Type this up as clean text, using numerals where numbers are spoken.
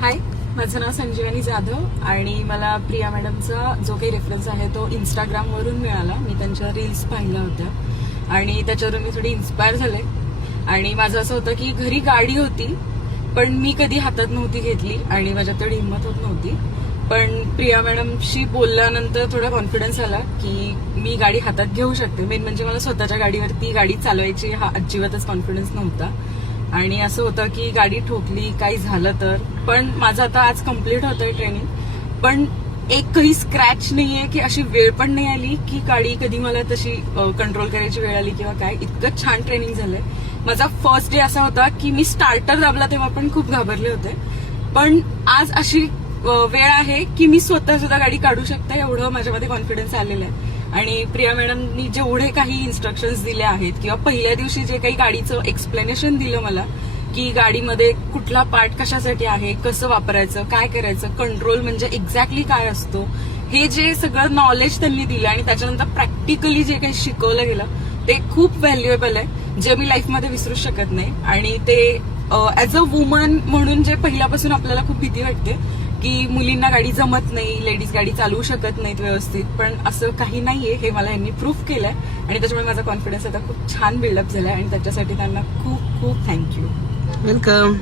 हाय, माझं नाव संजीवनी जाधव आणि मला प्रिया मॅडमचा जो काही रेफरन्स आहे तो इंस्टाग्रामवरून मिळाला. मी त्यांच्या रील्स पाहिल्या होत्या आणि त्याच्यावरून मी थोडी इन्स्पायर झाले. आणि माझं असं होतं की घरी गाडी होती पण मी कधी हातात नव्हती घेतली आणि माझ्यात तेवढी हिंमत होत नव्हती. पण प्रिया मॅडमशी बोलल्यानंतर थोडा कॉन्फिडन्स आला की मी गाडी हातात घेऊ शकते. मेन म्हणजे मला स्वतःच्या गाडीवरती गाडी चालवायची हा अजिबातच कॉन्फिडन्स नव्हता आणि असं होतं की गाडी ठोकली काही झालं तर. पण माझं आता आज कम्प्लीट होतंय ट्रेनिंग, पण एकही स्क्रॅच नाहीये की अशी वेळ पण नाही आली की गाडी कधी मला तशी कंट्रोल करायची वेळ आली किंवा काय. इतकं छान ट्रेनिंग झालंय. माझा फर्स्ट डे असा होता की मी स्टार्टर दाबला तेव्हा पण खूप घाबरले होते, पण आज अशी वेळ आहे की मी स्वतः सुद्धा गाडी काढू शकते एवढं माझ्यामध्ये कॉन्फिडन्स आलेलं आहे. आणि प्रिया मॅडमनी जेवढे काही इन्स्ट्रक्शन्स दिले आहेत किंवा पहिल्या दिवशी जे काही गाडीचं एक्सप्लेनेशन दिलं मला की गाडीमध्ये कुठला पार्ट कशासाठी आहे, कसं वापरायचं, काय करायचं, कंट्रोल म्हणजे एक्झॅक्टली काय असतो, हे जे सगळं नॉलेज त्यांनी दिलं आणि त्याच्यानंतर प्रॅक्टिकली जे काही शिकवलं गेलं ते खूप व्हॅल्युएबल आहे, जे मी लाईफमध्ये विसरू शकत नाही. आणि ते ऍज अ वुमन म्हणून जे पहिल्यापासून आपल्याला खूप भीती वाटते की मुलींना गाडी जमत नाही, लेडीज गाडी चालवू शकत नाहीत व्यवस्थित, पण असं काही नाहीये हे मला यांनी प्रूफ केलंय आणि त्याच्यामुळे माझा कॉन्फिडन्स आता खूप छान बिल्डअप झालाय आणि त्याच्यासाठी त्यांना खूप खूप थँक्यू. वेलकम.